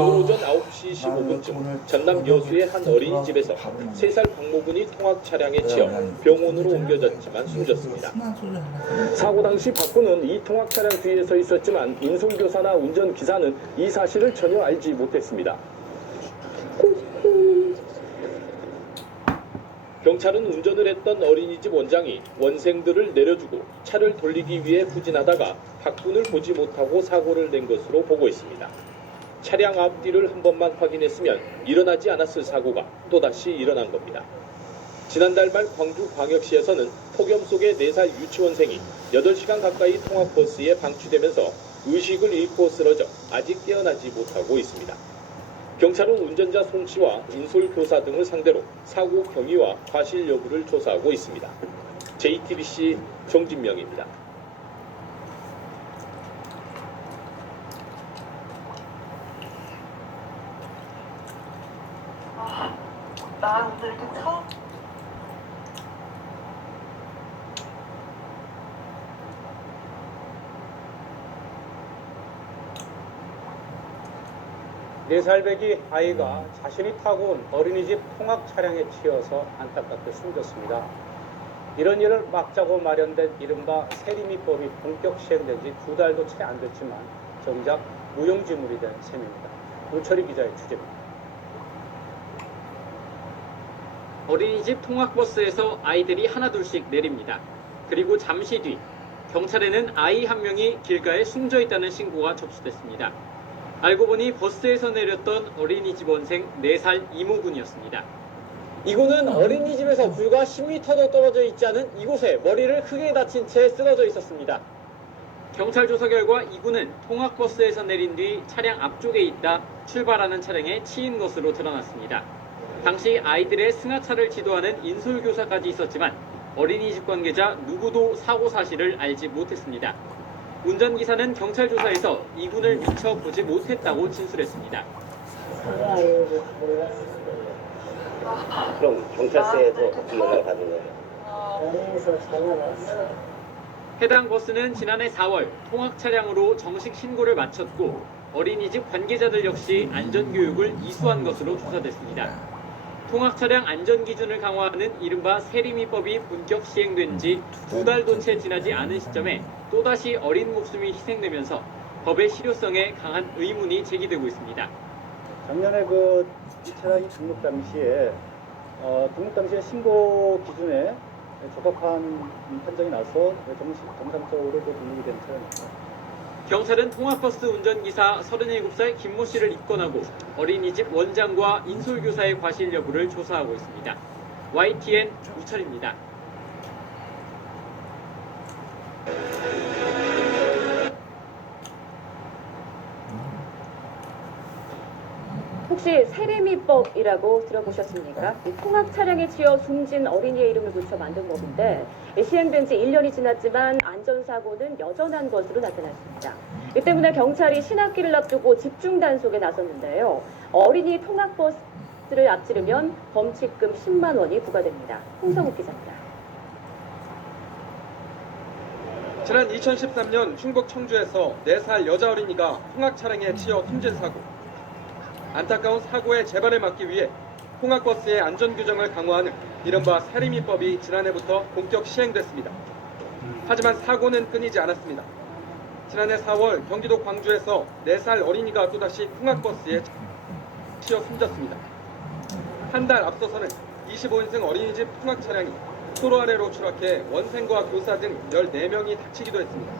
오늘 오전 9시 15분쯤 전남 여수의 한 어린이집에서 3살 박모군이 통학 차량에 치여 병원으로 옮겨졌지만 숨졌습니다. 사고 당시 박군은 이 통학 차량 뒤에 서 있었지만 인솔교사나 운전기사는 이 사실을 전혀 알지 못했습니다. 경찰은 운전을 했던 어린이집 원장이 원생들을 내려주고 차를 돌리기 위해 후진하다가 박군을 보지 못하고 사고를 낸 것으로 보고 있습니다. 차량 앞뒤를 한 번만 확인했으면 일어나지 않았을 사고가 또다시 일어난 겁니다. 지난달 말 광주광역시에서는 폭염 속에 4살 유치원생이 8시간 가까이 통학버스에 방치되면서 의식을 잃고 쓰러져 아직 깨어나지 못하고 있습니다. 경찰은 운전자 송씨와 인솔교사 등을 상대로 사고 경위와 과실 여부를 조사하고 있습니다. JTBC 정진명입니다. 나 오늘 이렇게 처음 네 살배기 아이가 자신이 타고 온 어린이집 통학 차량에 치여서 안타깝게 숨졌습니다. 이런 일을 막자고 마련된 이른바 세리미법이 본격 시행된 지 2달도 채 안 됐지만 정작 무용지물이 된 셈입니다. 노철희 기자의 취재입니다. 어린이집 통학버스에서 아이들이 하나둘씩 내립니다. 그리고 잠시 뒤 경찰에는 아이 한 명이 길가에 숨져 있다는 신고가 접수됐습니다. 알고 보니 버스에서 내렸던 어린이집 원생 4살 이모군이었습니다. 이군은 어린이집에서 불과 10m도 떨어져 있지 않은 이곳에 머리를 크게 다친 채 쓰러져 있었습니다. 경찰 조사 결과 이군은 통학버스에서 내린 뒤 차량 앞쪽에 있다 출발하는 차량에 치인 것으로 드러났습니다. 당시 아이들의 승하차를 지도하는 인솔교사까지 있었지만 어린이집 관계자 누구도 사고 사실을 알지 못했습니다. 운전기사는 경찰 조사에서 이군을 미처 보지 못했다고 진술했습니다. 그럼 경찰서에서 어떻게 연락을 받은 거예요? 어린이집에서 전화가 왔어. 해당 버스는 지난해 4월 통학 차량으로 정식 신고를 마쳤고 어린이집 관계자들 역시 안전교육을 이수한 것으로 조사됐습니다. 통학 차량 안전기준을 강화하는 이른바 세리미법이 본격 시행된 지 2달도 채 지나지 않은 시점에 또다시 어린 목숨이 희생되면서 법의 실효성에 강한 의문이 제기되고 있습니다. 작년에 이 차량이 등록 당시에 신고 기준에 적합한 판정이 나서 정상적으로 등록이 된 차량입니다. 경찰은 통학버스 운전기사 37살 김모 씨를 입건하고 어린이집 원장과 인솔교사의 과실 여부를 조사하고 있습니다. YTN 우철입니다. 혹시 세리미법이라고 들어보셨습니까? 이 통학 차량에 치여 숨진 어린이의 이름을 붙여 만든 법인데 시행된 지 1년이 지났지만 안전사고는 여전한 것으로 나타났습니다. 이 때문에 경찰이 신학기를 앞두고 집중 단속에 나섰는데요. 어린이 통학버스를 앞지르면 범칙금 10만 원이 부과됩니다. 홍성욱 기자입니다. 지난 2013년 충북 청주에서 4살 여자 어린이가 통학 차량에 치여 숨진 사고. 안타까운 사고의 재발을 막기 위해 통학버스의 안전규정을 강화하는 이른바 세리미법이 지난해부터 본격 시행됐습니다. 하지만 사고는 끊이지 않았습니다. 지난해 4월 경기도 광주에서 4살 어린이가 또다시 통학버스에 치여 숨졌습니다. 한 달 앞서서는 25인승 어린이집 통학 차량이 도로 아래로 추락해 원생과 교사 등 14명이 다치기도 했습니다.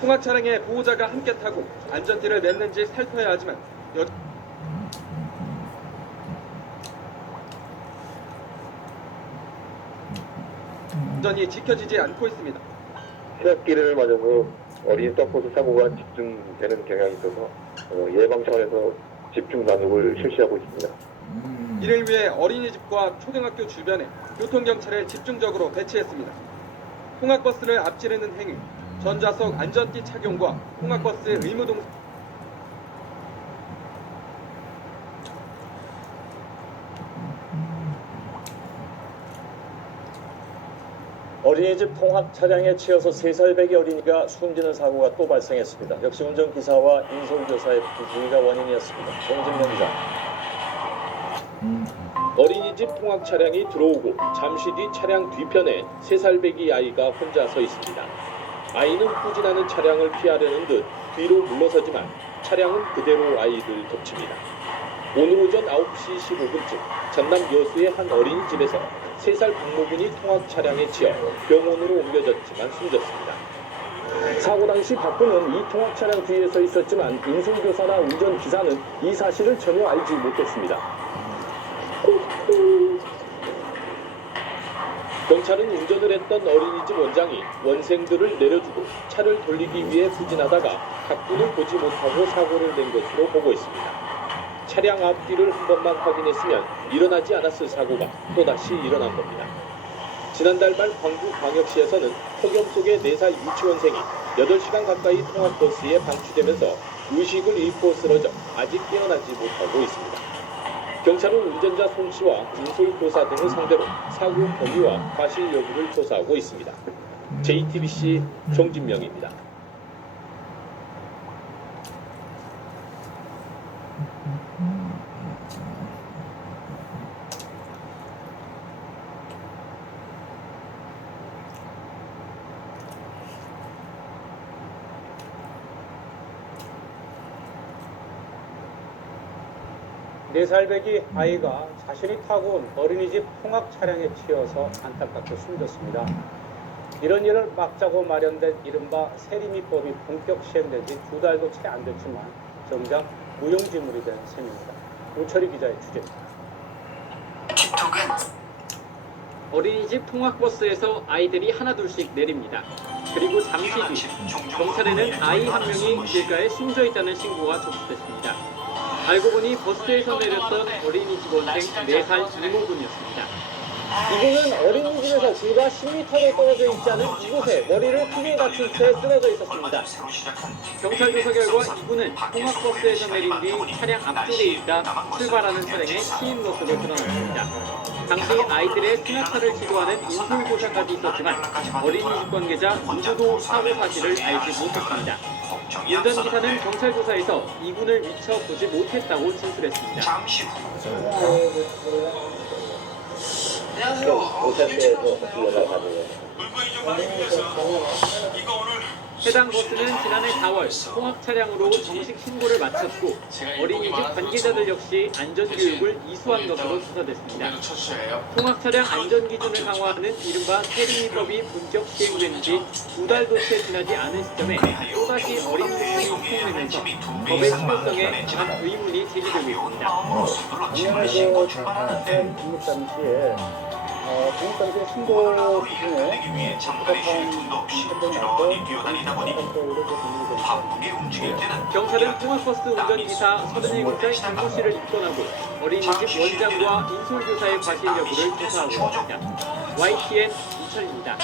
통학 차량에 보호자가 함께 타고 안전띠를 맸는지 살펴야 하지만 여전히 지켜지지 않고 있습니다. 신학기를 맞아서 어린이 떡버스 사고가 집중되는 경향이 있어서 예방 차원에서 집중 단속을 실시하고 있습니다. 이를 위해 어린이집과 초등학교 주변에 교통경찰을 집중적으로 배치했습니다. 통학버스를 앞지르는 행위, 전좌석 안전띠 착용과 통학버스 의무동 어린이집 통학 차량에 치여서 3살배기 어린이가 숨지는 사고가 또 발생했습니다. 역시 운전기사와 인솔교사의 부주의가 원인이었습니다. 정진명 기자. 어린이집 통학 차량이 들어오고 잠시 뒤 차량 뒤편에 3살배기 아이가 혼자 서 있습니다. 아이는 후진하는 차량을 피하려는 듯 뒤로 물러서지만 차량은 그대로 아이를 덮칩니다. 오늘 오전 9시 15분쯤 전남 여수의 한 어린이집에서 3살 박모군이 통학 차량에 치여 병원으로 옮겨졌지만 숨졌습니다. 사고 당시 박군은 이 통학 차량 뒤에 서 있었지만 인솔교사나 운전기사는 이 사실을 전혀 알지 못했습니다. 경찰은 운전을 했던 어린이집 원장이 원생들을 내려주고 차를 돌리기 위해 후진하다가 박군을 보지 못하고 사고를 낸 것으로 보고 있습니다. 차량 앞뒤를 한 번만 확인했으면 일어나지 않았을 사고가 또다시 일어난 겁니다. 지난달 말 광주광역시에서는 폭염 속에 4살 유치원생이 8시간 가까이 통학버스에 방치되면서 의식을 잃고 쓰러져 아직 깨어나지 못하고 있습니다. 경찰은 운전자 손 씨와 인솔교사 등을 상대로 사고 경위와 과실 여부를 조사하고 있습니다. JTBC 정진명입니다. 네 살배기 아이가 자신이 타고 온 어린이집 통학 차량에 치여서 안타깝게 숨졌습니다. 이런 일을 막자고 마련된 이른바 세리미법이 본격 시행된 지 2달도 채 안 됐지만 정작 무용지물이 된 셈입니다. 우철희 기자의 취재입니다. 어린이집 통학버스에서 아이들이 하나둘씩 내립니다. 그리고 잠시 뒤 경찰에는 아이 한 명이 길가에 숨져 있다는 신고가 접수됐습니다. 알고 보니 버스에서 내렸던 어린이집 원생 4살 이모군이었습니다. 이분은 어린이집에서 불과 10m도 떨어져 있지 않은 이곳에 머리를 크게 다친 채 쓰러져 있었습니다. 경찰 조사 결과 이분은 통학버스에서 내린 뒤 차량 앞쪽에 있다 출발하는 차량에 치인 것으로 드러났습니다. 당시 아이들의 승하차를 지도하는 인솔교사까지 있었지만 어린이집 관계자 누구도 사고 사실을 알지 못했습니다. 운전기사는 경찰 조사에서 이분을 미처 보지 못했다고 진술했습니다. 해당 버스는 지난해 4월 통학 차량으로 정식 신고를 마쳤고 어린이집 관계자들 역시 안전교육을 이수한 것으로 조사됐습니다. 통학 차량 안전기준을 강화하는 이른바 세리미법이 본격 시행된 지 2달도 채 지나지 않은 시점에 또다시 어린이집이 시행되면서 법의 실효성에 강한 의문이 제기되고 있습니다. 등록 당시에 신고 기준에 적합한 경찰은 통학버스 운전기사 37살 김모 씨를 입건하고 어린이집 원장과 인솔교사의 과실 여부를 조사하고 있습니다. YTN 이철입니다.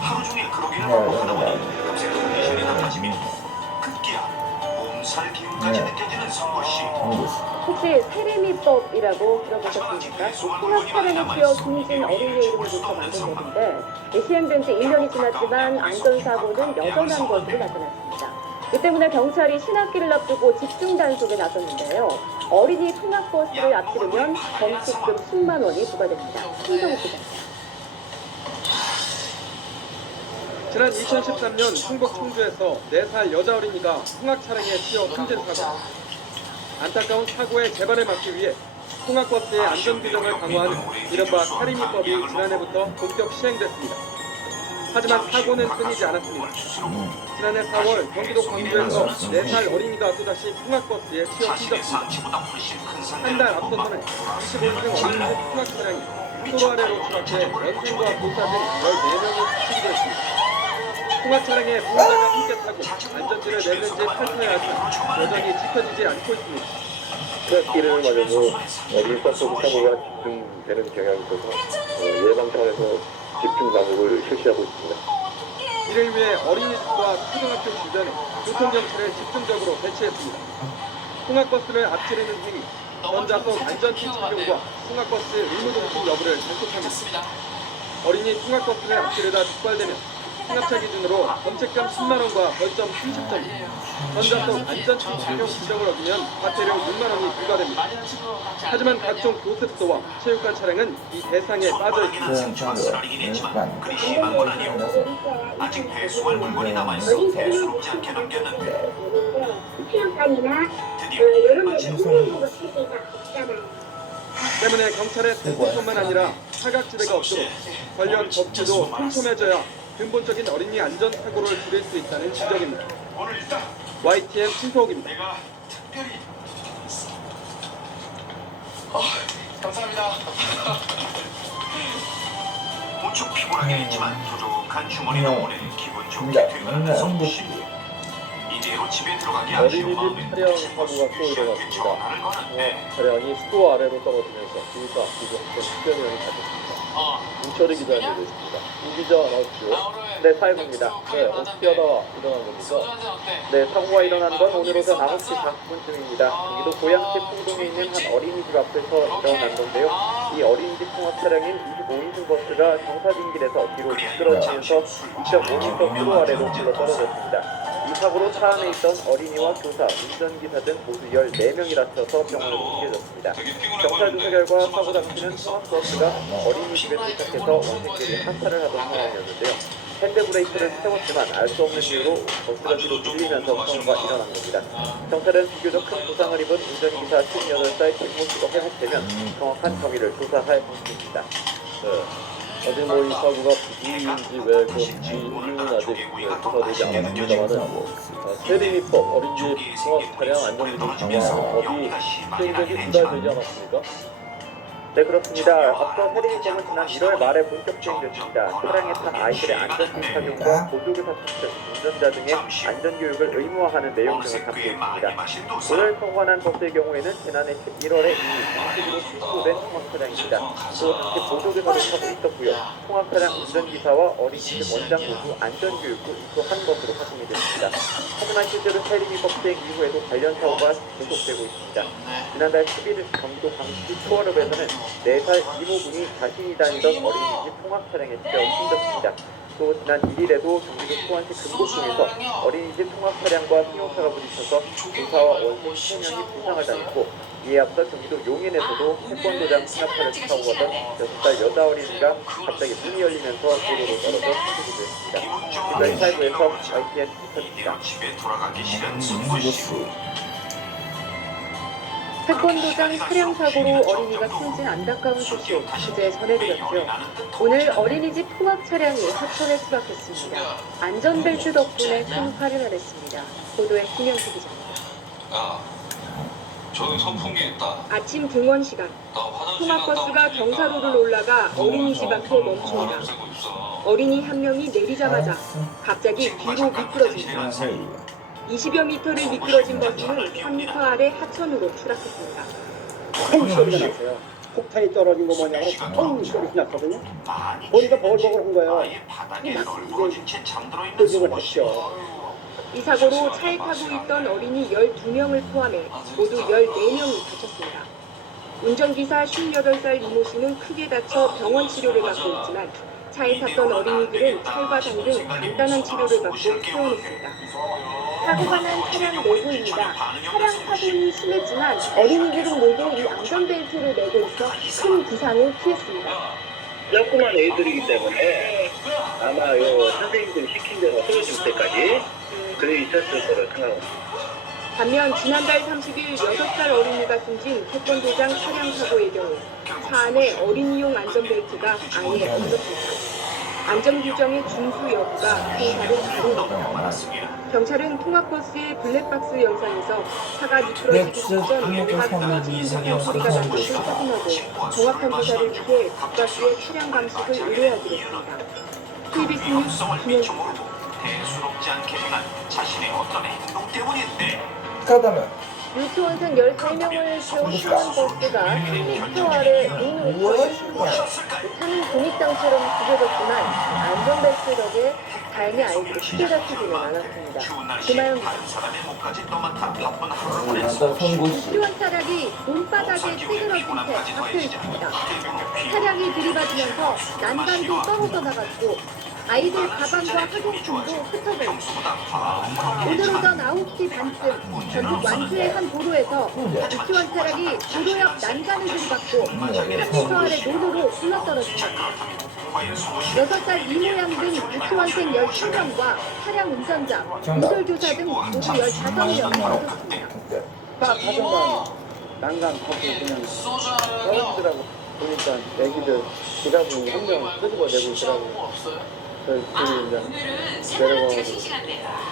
하루 종일 그러기를 하다 보니 금세 컨디션이 나빠지며 급기야 몸살 기운까지 느껴지는 성모씨. 혹시 세리미법이라고 들어보셨습니까? 통학 차량에 치여 숨진 어린이의 이름을 붙여 만든 법인데 시행된 지 1년이 지났지만 안전사고는 여전한 것으로 나타났습니다. 이 때문에 경찰이 신학기를 앞두고 집중 단속에 나섰는데요. 어린이 통학버스를 앞지르면 벌칙금 10만 원이 부과됩니다. 신성욱 기자. 지난 2013년 충북 청주에서 4살 여자 어린이가 통학 차량에 치여 숨진 사고. 안타까운 사고의 재발을 막기 위해 통학버스의 안전규정을 강화하는 이른바 세리미법이 지난해부터 본격 시행됐습니다. 하지만 사고는 끊이지 않았습니다. 지난해 4월 경기도 광주에서 4살 어린이가 또다시 통학버스에 치여 숨졌습니다. 한 달 앞서서는 25인승 어린이집 통학 차량이 도로 아래로 추락해 연생과 교사 등 14명이 다치기도 했습니다. 통학 차량에 보호자가 함께 타고 안전지를 냈는지 살펴야 하지만 여전히 지켜지지 않고 있습니다. 트랙길을 맞아서 어린이 버스 사고가 집중되는 경향이 있어서 예방 차원에서 집중 단속을 실시하고 있습니다. 이를 위해 어린이집과 초등학교 주변에 교통경찰을 집중적으로 배치했습니다. 통학버스를 앞지르는 행위, 전자석 안전핀 착용과 통학버스 의무동식 여부를 단속합니다. 어린이 통학버스의 앞길에다 적발되면 승합차 기준으로 범칙금 10만 원과 벌점 30점, 전자석 안전띠 착용 지적을 어기면 과태료 6만 원이 부과됩니다. 하지만 각종 교습소와 체육관 차량은 이 대상에 빠져 있습니다. 버스를 알리겠지만 그리 심한 건 아니오. 아직 회수할 물건이 남아있어 대수롭지 않게 넘겼는데 드디어 일을 마친 후 때문에 경찰의 대포뿐만 아니라 사각지대가 없도록 관련 법규도 촘촘해져야 근본적인 어린이 안전사고를 줄일 수 있다는 지적입니다. 오늘 일단 YTN 신소옥입니다. 내가 특별히 감사합니다. 무척 피곤하긴 했지만 두둑한 주머니 덕분에 기분 좋게 퇴근하는 성부씨. 이대로 집에 들어가기 아쉬운 마음에 차량 사고가 또 일어났습니다. 전화를 거는데 차량이 수도 아래로 떨어지면서 교사, 기존 수변위원이 다쳤습니다. 윤철이 기자 알려드렸습니다. 이 기자 나오시죠. 네, 사회부입니다. 네, 어떻게 하다가 일어난 겁니까? 네, 사고가 일어난 건 오늘 오전 9시 40분쯤입니다. 경기도 고양시 풍동에 있는 한 어린이집 앞에서 일어난 건데요. 이 어린이집 통합 차량인 25인승 버스가 정사진길에서 뒤로 미끄러지면서 2.5m 수로 아래로 굴러 떨어졌습니다. 이 사고로 차 안에 있던 어린이와 교사, 운전기사 등 모두 14명이 다쳐서 병원으로 옮겨졌습니다. 경찰 조사 결과 사고 당시는 통합버스가 어린이집에 도착해서 원생들이 하차를 하던 상황이었는데요. 핸드브레이크를 세웠지만 알 수 없는 이유로 버스가 뒤로 밀리면서 사고가 일어난 겁니다. 경찰은 비교적 큰 부상을 입은 운전기사 58살 김모 씨가 회복되면 정확한 정의를 조사할 방침입니다. 아직 이 사고가 부주의인지 왜 그런지 이유는 아직 조사되지 않았습니다만은 세리미법 어린이집 통합 차량 안전기준 강화 법이 시행되기 2달 되지 않았습니까? 네, 그렇습니다. 앞서 세리미법은 지난 1월 말에 본격 시행됐습니다. 차량에 탄 아이들의 안전띠 착용과 보조교사 탑승, 운전자 등의 안전교육을 의무화하는 내용 등을 담고 있습니다. 오늘 통과한 버스의 경우에는 지난해 11월에 이미 정식으로 출고된 통합차량입니다. 또 당시 보조교사를 타고 있었고요. 통합차량 운전기사와 어린이집 원장 모두 안전교육도 입소한 것으로 확인이 됐습니다. 하지만 실제로 세리미법 시행 이후에도 관련 사고가 계속되고 있습니다. 지난달 11일 경기도 광주시 초월읍에서는 4살 이모군이 자신이 다니던 어린이집 통합 차량에 치여 숨졌습니다. 또 지난 1일에도 경기도 수원시 금곡동에서 어린이집 통합 차량과 승용차가 부딪혀서 교사와 원생 3명이 부상을 당했고, 이에 앞서 경기도 용인에서도 태권도장 승합차를 타고 가던 6살 여자 어린이가 갑자기 문이 열리면서 도로로 떨어져 숨지게 됐습니다. 지금까지 사이버에서 YTN 리포터입니다. 집에 돌아가기 싫은 성부씨. 태권도장 차량 사고로 어린이가 숨진 안타까운 소식 그제 전해드렸죠. 오늘 어린이집 통합 차량이 하천에 추락했습니다. 안전벨트 덕분에 큰 화를 가렸습니다. 보도에 김영수 기자입니다. 저는 선풍기 있다. 아침 등원 시간 통합버스가 경사로를 올라가 어린이집 앞에 멈춥니다. 어린이 한 명이 내리자마자 갑자기 뒤로 미끄러집니다. 20여 미터를 미끄러진 버스는 3m 아래 하천으로 추락했습니다. 큰 소리가 났어요. 폭탄이 떨어진 거 뭐냐고 펑 소리가 났거든요. 거기가 버글버글한 거예요. 이제 끄집을 했죠. 이 사고로 차에 타고 있던 어린이 12명을 포함해 모두 14명이 다쳤습니다. 운전기사 58살 이모 씨는 크게 다쳐 병원 치료를 받고 있지만 차에 탔던 어린이들은 찰과상 등 간단한 치료를 받고 퇴원했습니다. 사고가 난 차량 내부입니다. 차량 사고는 심했지만 어린이들은 모두 이 안전벨트를 매고 있어 큰 부상을 피했습니다. 조그만 애들이기 때문에 아마 요 선생님들이 시킨 대로 쓰러질 때까지 그래 있었을 거로 생각합니다. 반면 지난달 30일 6살 어린이가 숨진 태권도장 차량 사고의 경우 차 안에 어린이용 안전벨트가 아예 없었습니다. 안전규정의 준수 여부가 행사를 다룹니다. 경찰은 통합버스의 블랙박스 영상에서 차가 미끄러지기 직전 각 떨어지는 부분 소리가 난 것을 확인하고 정확한 조사를 위해 국가수의 차량 감식을 의뢰하기로 했습니다. KBS 뉴스 김현수입니다. 대수롭지 않게 행한 자신의 어떤 행동 때문인데 유치원생 13명을 태운 통합버스가 10m 아래 눈을 떨어졌습니다. 차는 분익장처럼 구겨졌지만 안전벨트 덕에 다행히 아이들이 크게 다치지는 않았습니다. 김아영입니다. 유치원 차량이 논바닥에 찌그러진 채 박혀 있습니다. 차량이 들이받으면서 난간도 떨어져 나갔고 아이들 가방과 학용품도 흩어져 있습니다. 오늘 오전 9시 반쯤 전북 완주의 한 도로에서 유치원 차량이 도로 옆 난간을 들이받고 3m 아래 논으로 굴러떨어집니다. 6살 이모양 등 유치원생 12명과 차량 운전자, 무술교사 등 모두 15명이 다쳤습니다. 딱 하정만 난간 터고 그냥 떨어지더라고. 보니까 애기들 기사분이 한 명 끄집어내고 있더라고. 그래서 이제 내려가가지고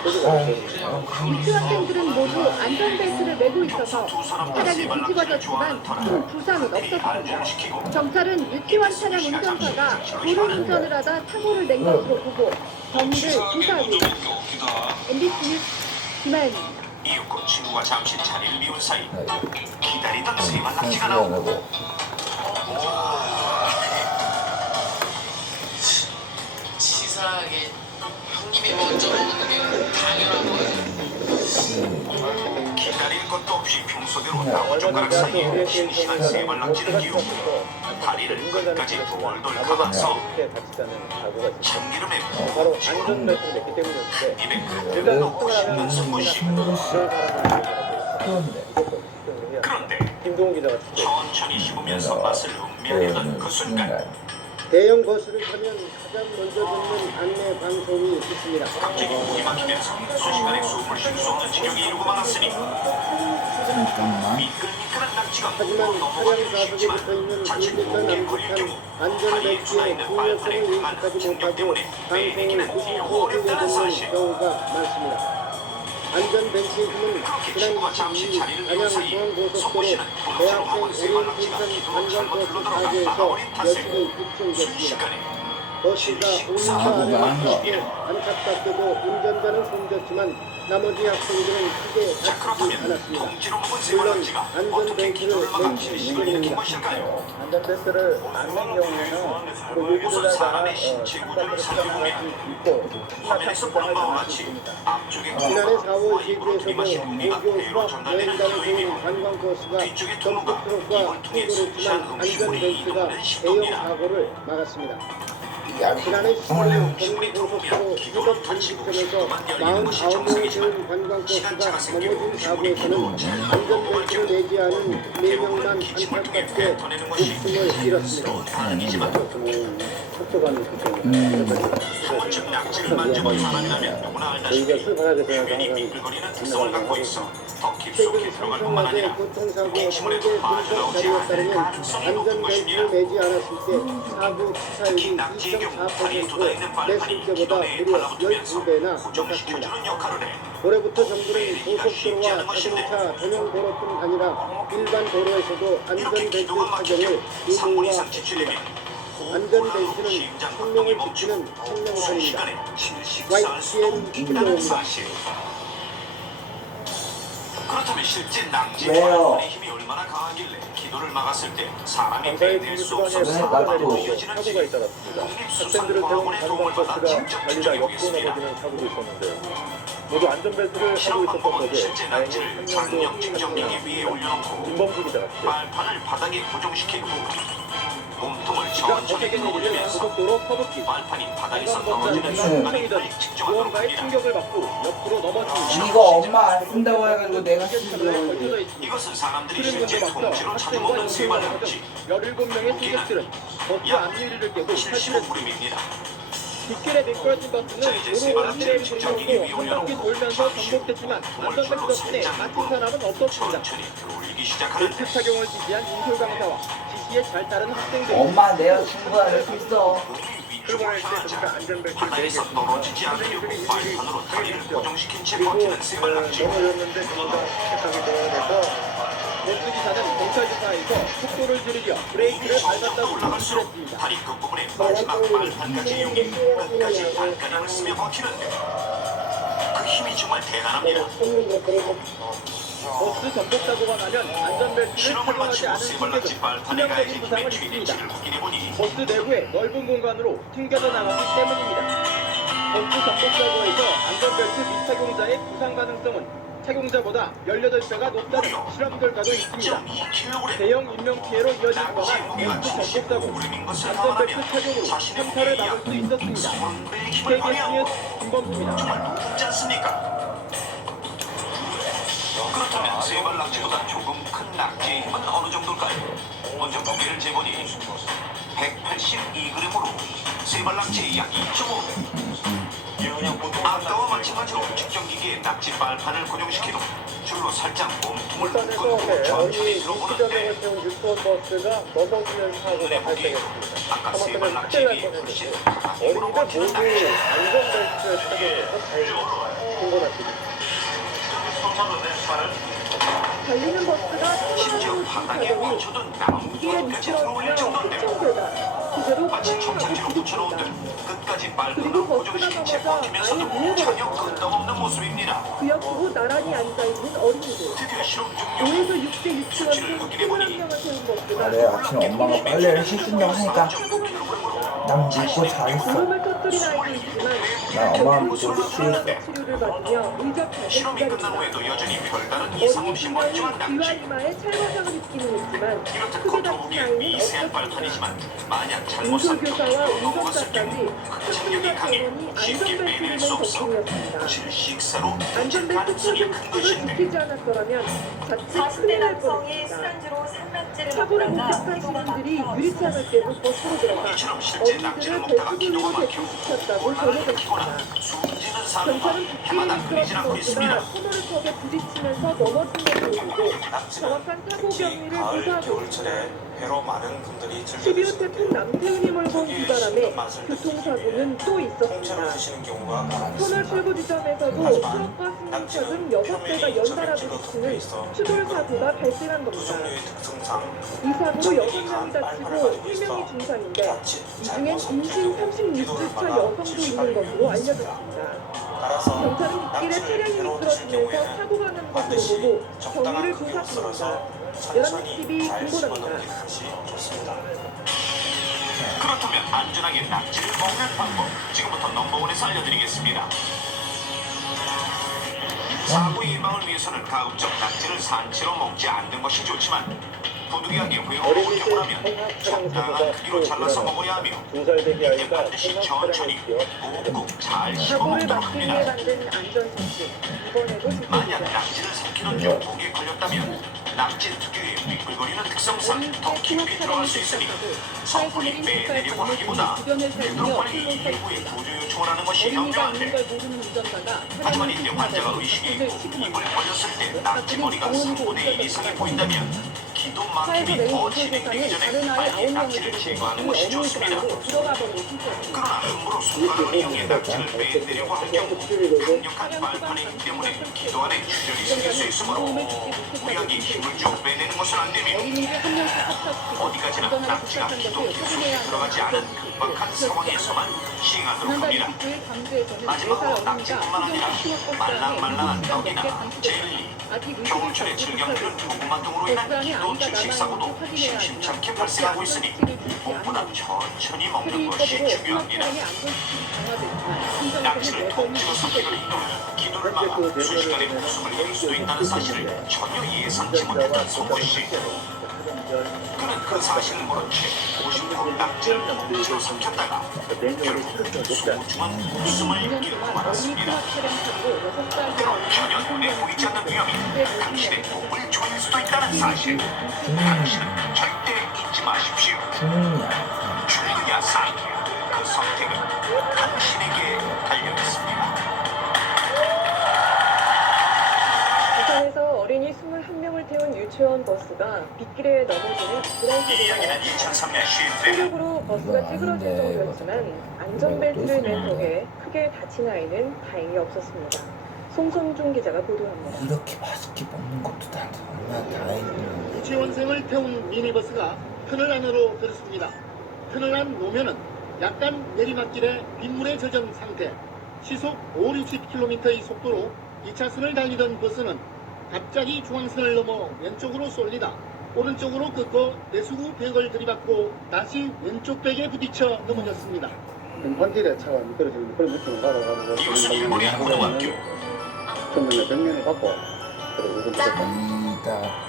끄집어냈어요. 유치원생들은 모두 안전벨트를 매고 있어서 차량이 뒤집어졌지만 큰 부상은 없었습니다. 경찰은 유치원 차량 운전사가 도로 운전을 하다 사고를 낸 것으로 보고 범인을 조사하고 있습니다. MBC 뉴스 김아연입니다. 이윽고 친구가 잠시 자리를 비운 사이 기다리던 세만 낙지가 나오고 치사하게 형님이 먼저 먹는 게 당연한 거예요. 기다릴 것도 없이 평소대로 나무젓가락 사이에 싱싱한 세만 낙지를 끼우고 다리를 끝까지 돌돌 감아서 참기름에 바로 안전벨트를 냈기 때문이었는데 입에 넣고 씹는 숨구쉬. 그런데 김동훈 기자가 천천히 씹으면서 맛을 음미하려던 그 순간 대형 버스를 타면 가장 먼저 듣는 안내 방송이 있습니다. 갑자기 목이 막히면서 순식간에 숨을 쉴 수 없는 지경이 이루고 말았으니 미끌미끌한 낙지가 하지만 넘어가기도 차량 쉽지만 좌석에 붙어있는 자칫 일부터 목에 걸릴 경우 남북한 다리에 휘나 안전벨트의 있는 중요성을 발판에 강한 인식하지 충격 못하고 때문에 방송을 매기는 무심코 어렵다는 흘려듣는 사실. 경우가 많습니다. 안전벨트의 힘은 지난 22일 안양공항고속도로 대학생 어린 인천 관광버스 사고에서 여신이 입증됐습니다. 버스가 오른쪽 아래를 탔고 안타깝게도 운전자는 숨졌지만 나머지 학생들은 크게 다치지 않았습니다. 물론 안전벨트를 맨 시간입니다. 안전벨트를 안 맨 경우에는 그 외부들다가 바깥으로 수정할 수 있고 심각한 부상을 당할 수 있습니다. 지난해 4월 제주에서도 고교 수학 여행단을 세운 관광버스가 덤프 트럭과 충돌했지만 안전벨트가 대형 사고를 막았습니다. 지난해 10월 경부고속도로 유덕 분기점에서 49명을 세운 관광버스가 넘어진 사고에서는 안전벨트를 매지 않은 4명만 안타깝게 목숨을 잃었습니다. 속도감이 있기 저희가 수사하게 되어서 최근 삼성화재 교통사고 통계 분석 자료에 따르면 안전벨트를 매지 않았을 때 사고 치사율이 2.4%로 냈을 때보다 무려 12배나 높았습니다. 올해부터 정부는 고속도로와 자동차 전용 도로뿐 아니라 일반 도로에서도 안전벨트 착용을 의무화했습니다. 안전벨트는 생명을 지키는 생명선입니다. YTN 김정호입니다. 그렇다면 실제 낭지의 힘이 얼마나 강하길래 기도를 막았을 때 사람이 빼낼 수 없어 사고로 이어지는지 사고가 잇따랐습니다. 학생들을 태운 관광버스가 달리다 옆으로 넘어지는 사고도 있었는데요. 모두 안전벨트를 하고 있었던 덕에 다행히 한 명도 증정기 위에 올려놓고 김범수 기자가 발판을 바닥에 고정시킨 후 몸통을 천천히 끌어올리면서 고속도로 커브길 발판이 바닥에서 관광버스 떨어지는 안전벨트 순간에 운행이던 측정한 무언가의 겁니다. 충격을 받고 옆으로 넘어집니다. 이거 엄마 안 쓴다고 해가지고 내가 쓴 거야. 이것은 사람들이 실제 통째로 찾아먹는 세발낙지 17명의 승객들은 버스 앞유리를 깨고 탈출했습니다. 부림입니다. 뒷길에 미끄러진 버스는 도로 원드레인 돌려놓고 한 바퀴 돌면서 전복됐지만 안전벨트 덕분에 다친 사람은 없었습니다. 벨트 착용을 지지한 인솔 강사와 지시에 잘 따른 학생들. 엄마 내가 쓴 거야 이렇게 있어. 출발할 때 저희가 안전벨트를 바닥에서 떨어지지 않으려고 발판으로 다리를 고정시킨 채 버티는 세발낙지. 넘어졌는데 저희가 착하게 되어서 버스 기사는 경찰 조사에서 속도를 줄이려 브레이크를 밟았다고 진술했습니다. 다리 끝부분에 마지막 발판까지 이용해 끝까지 발가락을 쓰며 버티는데 그 힘이 정말 대단합니다. 버스 전복 사고가 나면 안전벨트를 실험을 착용하지 마치고 않은 세발낙지 승객은 발판에 가해진 치명적인 부상을 힘의 최대 입습니다. 치를 확인해보니 버스 내부의 넓은 공간으로 튕겨져 나가기 때문입니다. 버스 접촉 사고에서 안전벨트 미착용자의 부상 가능성은 착용자보다 18배가 높다는 실험 결과도 있습니다. 대형 인명피해로 이어질 뻔한 버스 접촉 사고, 안전벨트 착용으로 참사를 막을 수 있었습니다. KBS 뉴스 김범수입니다. 무겁지 않습니까? 그렇다면 세발 낙지보다 조금 큰 낙지의 힘은 어느 정도일까요? 먼저 무게를 재보니 182g으로 세발 낙지의 약 2.5배. 아까와 마찬가지로 측정기기에 낙지 빨판을 고정시키고 줄로 살짝 몸통을 묶고 천천히 들어보는데 태운 유치원 버스가 넘어지는 사고가 발생했습니다. 그만큼 큰일 날 뻔했는데 어린이들 모두 안전벨트를 착용해서 다행입니다. 신고났습니다. 달리는 버스가 심지어 바닥에 꽂혀둔 나무가 펼쳐놓을 정도인데요. 그대로 마치 청창기로 붙여놓은 듯 끝까지 빨판으로 고정시킨 채 버티면서도 전혀 끄떡없는 모습입니다. 그 옆으로 나란히 앉아있는 어린이들. 5에서 6세 유치원 중 21명을 태운 버스가 내일 아침에 엄마가 빨래를 해준다고 하니까 난 믿고 잘했어. 울음을 터뜨린 아이도 있지만 난 엄마를 믿고 쉬었어. 치료를 받으며 의젓하게 실험이 끝난 후에도 여전히 별다른 이상 없이 멀쩡한 귀와 낙지. 이마에 찰과상을 입기는 했지만 이렇듯 크게 다친 겉보기에 아이는 미세한 없었습니다. 빨판이지만 만약 잘못한 운전교사와 경로로 넘어갔을 운전자까지 경우 흔적력이 강해 쉽게 안전벨트를 빼낼 수 없어 덕분이었습니다. 질식사로 터질 안전벨트 가능성이 큰 착용을 것인데 지키지 않았더라면 자칫 40대 큰일 날 남성이 뻔했습니다. 술안주로 산낙지를 사고를 먹다가 목격한 기도가 시민들이 막혀 유리창을 깨고 버스로 들어가 이처럼 실제 낙지를 어린이들을 먹다가 기도가 배수구로 막혀 대피시켰다고 곤란을 전해졌습니다. 겪거나 숨지는 사고가 경찰은 해마다 빗길을 끊이질 않고 미끄러진 있습니다. 버스가 터널을 턱에 부딪히면서 넘어진 것으로 보고 정확한 사고 경위를 조사하고 있습니다. 배로 많은 분들이 12호 태풍 남태운이 몰고 온 비바람에 교통사고는 또 있었습니다. 하시는 경우가 많습니다. 터널 출구 지점에서도 트럭과 승용차 등 6대가 연달아 부딪히는 추돌 사고가 발생한 겁니다. 이 사고로 6명이 다치고 1명이 중상인데 이 중엔 임신 36주차 여성도 있는 것으로 알려졌습니다. 경찰은 빗길에 차량이 미끄러지면서 사고가 난 것으로 보고 경위를 조사 중입니다. 11TV 김보라입니다. 그렇다면 안전하게 낙지를 먹는 방법 지금부터 넘버원에서 알려드리겠습니다. 사고 예방을 위해서는 가급적 낙지를 산채로 먹지 않는 것이 좋지만 부득이하게 회로를 오고 나면 적당한 크기로 잘라서 먹어야 하며 이때 반드시 천천히 꾹꾹 잘 씹어 사고를 먹도록 막기 위해 합니다. 만든 안전수칙 이번에도 만약 지켜주세요. 낙지를 삼키는 중 독에 걸렸다면 낙지 특유의 미끌거리는 특성상 더 깊이 들어갈 수 있으니 섣불리 빼내려고 하기보다 되도록 빨리 119에 구조 요청을 하는 것이 어린이가 있는 현명한데 걸 모르는 운전자가 하지만 이때 환자가 의식이 있고 입을 벌렸을 때 낙지 머리가 3분의 1 이상이 보인다면 기도만큼이 더 진행되기 전에 빨리 낙지를 제거하는 것이 좋습니다. 그러나 함부로 손가락을 이용해 낙지를 빼내려고 할 경우 강력한 빨판이 있기 때문에 기도 안에 출혈이 생길 수 있으므로 무리하게 힘을 쭉 빼내는 것은 안 되며 어디까지나 낙지가 기도 깊숙이 들어가지 않은 급박한 상황에서만 시행하도록 합니다. 마지막으로 낙지뿐만 아니라 말랑말랑한 떡이나 젤리, 겨울철에 즐겨먹는 고구마 등으로 인한 기도 질식사고도 심심찮게 발생하고 있으니 무엇보다 천천히 먹는 것이 중요합니다. 낙지를 톡 집어 삼키는 행동이 기도를 막아 순식간에 목숨을 잃을 수도 있다는 사실을 전혀 예상치 못했던 송구씨. 그는 그 사실을 모른 채 50호 낙지를 통째로 삼켰다가 결국 소중한 목숨을 잃고 말았습니다. 그럼 전혀 눈에 보이지 않는 위험이 당신의 몸을 조일 수도 있다는 사실, 당신은 절대 잊지 마십시오. 죽느냐 사느냐 그 선택은 당신에게 달려있습니다. 부산에서 어린이 21명을 태운 유치원 버스가 빗길에 넘어지는 불안 이 이야기는 사고가 2003년 시행된 충격으로 버스가 찌그러질 정도였지만 안전벨트를 맨 덕에 크게 다친 아이는 다행히 없었습니다. 송성준 기자가 보도합니다. 이렇게 맛있게 먹는 것도 다 얼마나 다행이야. 유치원생을 태운 미니버스가 터널 안으로 들었습니다. 터널 안 노면은 약간 내리막길에 빗물에 젖은 상태. 시속 5, 60km의 속도로 2차선을 달리던 버스는 갑자기 중앙선을 넘어 왼쪽으로 쏠리다 오른쪽으로 꺾어 내수구 벽을 들이받고 다시 왼쪽 벽에 부딪혀 넘어졌습니다. 등판길에 차가 미끄러지는 그런 느낌을 받아가지고 정면에 벽면을 받고 그리고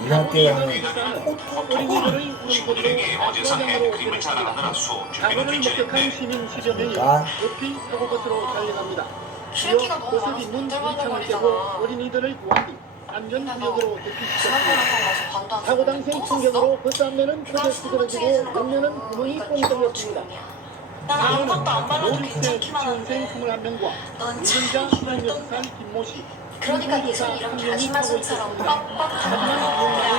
이 학교는 어린이들의 운전으로 아수라장으로 들어갔습니다. 사고를 목격한 시민 10여 명이 높이 사고버스로 달려갑니다. 이어 버스비 문 문창을 깨고 어린이들을 구한 뒤 안전구역으로 대피시켰습니다. 사고 당시 충격으로 버스 앞면은 터져 쓰러지고 옆면은 구멍이 뻥 뚫렸습니다. 사고는 모리스의 유치원생 21명과 운전자 26살 김모 씨, 그러니까 예전에 이런 가지마술처럼 하지만 이용자의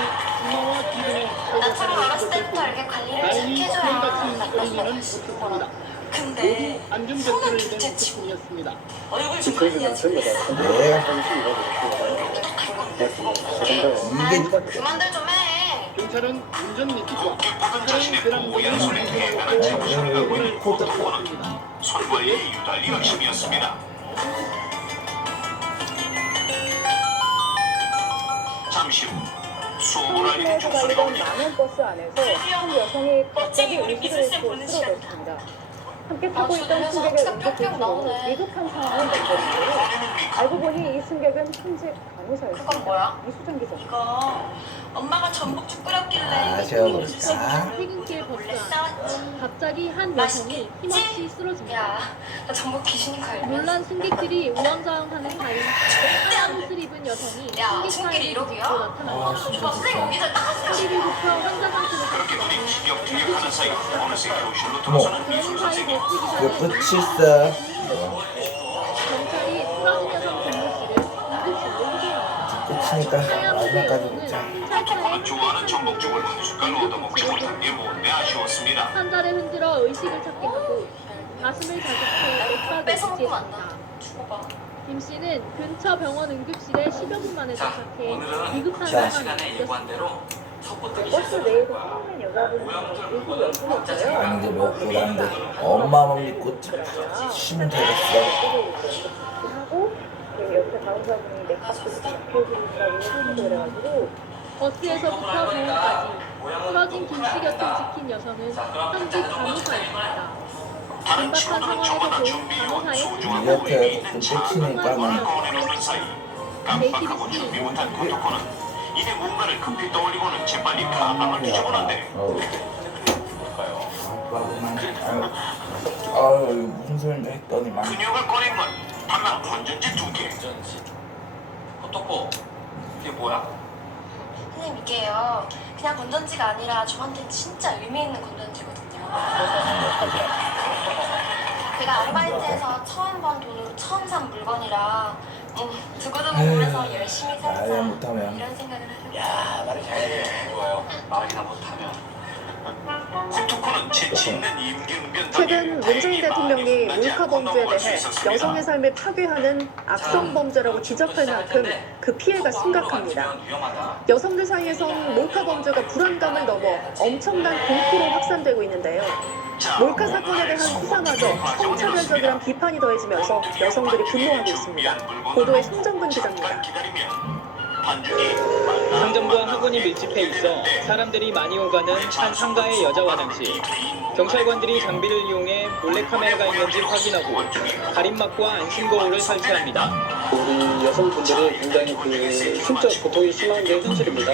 엄마와 기름에 나처럼 어렸을 때부터 이렇게 관리를 다행히 잘 피해 해줘야 다친 어린이는 없었습니다. 모두 안전벨트를 맨 덕분이었습니다. 얼굴 좀 관리해야지. 그만들 좀 해. 경찰은 운전 미끼와 차량 배랑 등을 운전하고 포착했습니다. 손관리 유달리 열심이었습니다. 잠시 후 수업을 알리는 평소에서 달리던 종소리가 만원 버스 안에서 한 여성이 갑자기 의식을 잃고 쓰러졌습니다. 함께 타고 있던 승객의 응급 조치로 위급한 상황은 벌어졌는데요. 알고 보니 이 승객은 현직 간호사였습니다. 그건 뭐야? 이수정 기자. 이거 엄마가 전복죽 끓였길래 마셔볼까? 퇴근길 버스 안 갑자기 한 여성이 힘없이 쓰러집니다. 야, 나 전복 귀신인 거 알면 놀란 승객들이 우왕좌왕하는 사이 하얀 옷을 입은 여성이 야, 승객 승객이 사이로 1억이야? 나타났습니다. 선생님 오기 전에 딱 허리를 굽혀 환자 상태를 그렇게 살피다가 눈이 티격태격하는 사이 어느새 교실로 어머, 들어서는 그런 미술 사이 선생님. 버티기 이거 전에 끝이 있어. 경찰이 쓰러진 여성 김모 씨를 응급실로 후송합니다. 끝이니까 하얀 옷의 마지막까지 여성은 보자. 포토코는 좋아하는 전복죽을 한 숟갈로 얻어먹지 못한 게 뭔데 아쉬웠습니다. 환자를 흔들어 의식을 찾게 하고 가슴을 자극해 엇박을 지지했습니다. 죽어봐. 김 씨는 근처 병원 응급실에 10여 분 만에 도착해 위급한 자. 상황을 겪었습니다. 버스 내에서 처음엔 여자분이 의식이 없으셨어요. 아닌데 먹고 난데 엄마만 믿고 쉬면 되겠어. 하고 옆에 간호사분이 내 값을 지켜주신다고 해주시고 그래가지고 버스에서부터 병원까지 쓰러진 김 씨 곁을 지킨 여성은 현직 간호사였습니다. 다른 긴박한 친구들은 상황에서 저마다 도운 준비해온 간호사의 소중한 이렇게 보물이 있는 좀 차 끝이니까만 꺼내놓는 사이 깜빡하고 준비 못한 포토코는 이내 뭔가를 급히 떠올리고는 재빨리 가방을 뒤집어는데 아유 무슨 소린지 했더니만 그녀가 꺼낸 건 달랑 건전지 2개. 포토코 이게 뭐야? 선생님 이게요. 그냥 건전지가 아니라 저한테 진짜 의미 있는 건전지거든요. 제가 아르바이트해서 처음 번 돈으로 처음 산 물건이라 두고두고 보면서 열심히 살자 말이나 못하면 이런 생각을 하고. 야 말이 잘해. 좋아요. 말이나 못하면. 포토코는 재치 있는 임기응변. 최근 문재인 대통령이 몰카 범죄에 대해 여성의 삶을 파괴하는 악성 범죄라고 지적할 만큼 그 피해가 심각합니다. 여성들 사이에선 몰카 범죄가 불안감을 넘어 엄청난 공포로 확산되고 있는데요. 몰카 사건에 대한 수사마저 성차별적이란 비판이 더해지면서 여성들이 분노하고 있습니다. 보도에 송정근 기자입니다. 상점과 학원이 밀집해 있어 사람들이 많이 오가는 한 상가의 여자 화장실. 경찰관들이 장비를 이용해 몰래카메라가 있는지 확인하고 가림막과 안심거울을 설치합니다. 우리 여성분들이 굉장히 심적 고통이 심한 게 현실입니다.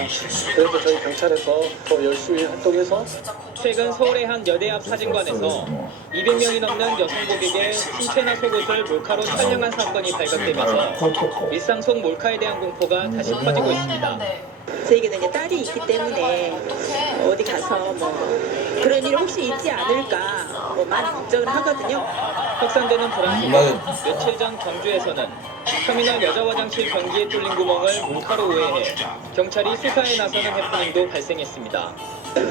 그래서 저희 경찰에서 더 열심히 활동해서 최근 서울의 한 여대 앞 사진관에서 200명이 넘는 여성 고객의 신체나 속옷을 몰카로 촬영한 사건이 발각되면서 일상 속 몰카에 대한 공포가 다시 커지고 있습니다. 저에게는 이제 딸이 있기 때문에 어디 가서 뭐 그런 일 혹시 있지 않을까 많이 걱정을 하거든요. 확산되는 불안. 며칠 전 경주에서는 터미널 여자 화장실 변기에 뚫린 구멍을 몰카로 오해해 경찰이 수사에 나서는 해프닝도 발생했습니다.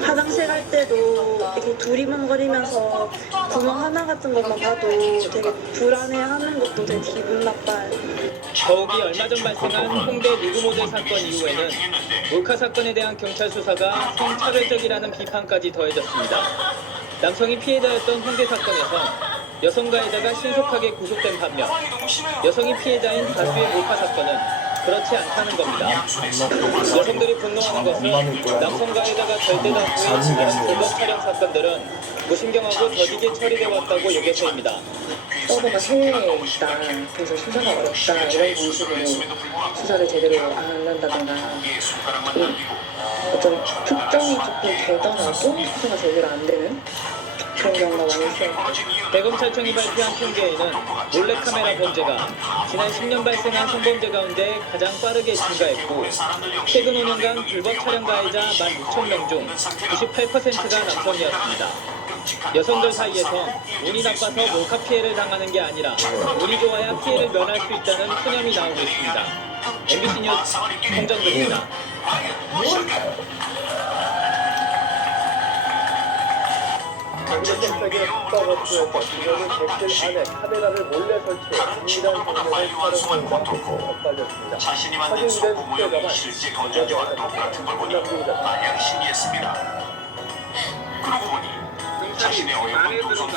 화장실 갈 때도 이렇게 두리뭉거리면서 구멍 하나 같은 것만 봐도 되게 불안해하는 것도 되게 기분 나빠요. 더욱이 얼마 전 발생한 홍대 리그 모델 사건 이후에는 몰카 사건에 대한 경찰 수사가 성차별적이라는 비판까지 더해졌습니다. 남성이 피해자였던 홍대 사건에서 여성 가해자가 신속하게 구속된 반면 여성이 피해자인 다수의 몰카 사건은 그렇지 않다는 겁니다. 여성들이 분노하는 것은 남성 가해자가 절대 다수의 지나는 불법 촬영 사건들은 무신경하고 더디게 처리돼 왔다고 여겨서입니다. 서버가 해외에 있다, 그래서 수사가 어렵다 이런 방식으로 수사를 제대로 안 한다던가 어떤 특정이 조금 되더라도 수사가 제대로 안 되는 그런 경우가 많이 있어요. 대검찰청이 발표한 통계에는 몰래카메라 범죄가 지난 10년 발생한 성범죄 가운데 가장 빠르게 증가했고 최근 5년간 불법 촬영 가해자 16,000명 중 98%가 남성이었습니다. 여성들 사이에서 운이 나빠서 몰카 피해를 당하는 게 아니라 운이 좋아야 피해를 면할 수 있다는 푸념이 나오고 있습니다. MBC 뉴스 홍정근입니다. 강력하게 숙박업소에서 직원이 댓글 안에 카메라를 몰래 설치해 은밀한 장면을 촬영하는 것으로 엇갈렸습니다. 확인된 피해자만 실제 건전지와 똑같은 걸 보니 마냥 신기했습니다. 그러고 보니 자신의 어여쁜 노선